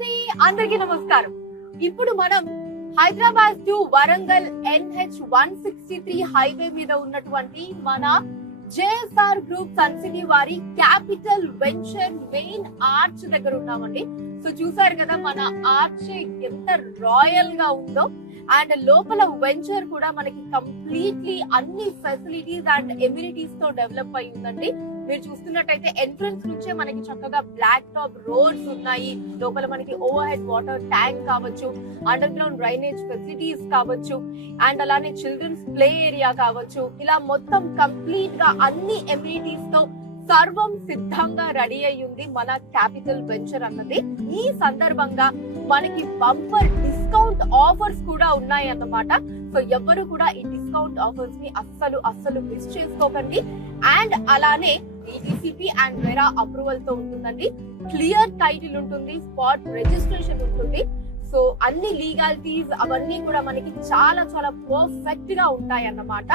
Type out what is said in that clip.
అండి, అందరికీ నమస్కారం. ఇప్పుడు మనం Hyderabad to Warangal NH-163 highway మీద ఉన్నటువంటి మన జేఎస్ఆర్ గ్రూప్ సన్ సిటీ వారి క్యాపిటల్ వెంచర్ మెయిన్ ఆర్చ్ దగ్గర ఉన్నామండి. సో చూసారు కదా మన ఆర్చ్ ఎంత రాయల్ గా ఉందో. అండ్ లోపల వెంచర్ కూడా మనకి కంప్లీట్లీ అన్ని ఫెసిలిటీస్ అండ్ ఎమ్యూనిటీస్ తో డెవలప్ అయి ఉందండి. మీరు చూస్తున్నట్టయితే ఎంట్రన్స్ నుంచే మనకి చక్కగా బ్లాక్ టాప్ రోడ్స్ ఉన్నాయి. లోపల మనకి ఓవర్ హెడ్ వాటర్ ట్యాంక్ కావచ్చు, అండర్ గ్రౌండ్ డ్రైనేజ్ ఫెసిలిటీస్ కావచ్చు, అండ్ అలానే చిల్డ్రన్స్ ప్లే ఏరియా కావచ్చు. ఇలా మొత్తం కంప్లీట్ గా అన్ని ఎమ్యూనిటీస్ తో సర్వం సిద్ధంగా రెడీ అయి ఉంది మన క్యాపిటల్ వెంచర్ అన్నది. ఈ సందర్భంగా మనకి బంపర్ డిస్కౌంట్ ఆఫర్స్ కూడా ఉన్నాయి అన్నమాట. సో ఎవరు కూడా ఈ డిస్కౌంట్ ఆఫర్స్ ని అస్సలు మిస్ చేసుకోకండి. అండ్ అలానే DTCP అండ్ వెరా అప్రూవల్ తో ఉంటుందండి. క్లియర్ టైటిల్ ఉంటుంది, స్పాట్ రిజిస్ట్రేషన్ ఉంటుంది. సో అన్ని లీగాలిటీస్ అవన్నీ కూడా మనకి చాలా పర్ఫెక్ట్ గా ఉంటాయి అన్నమాట.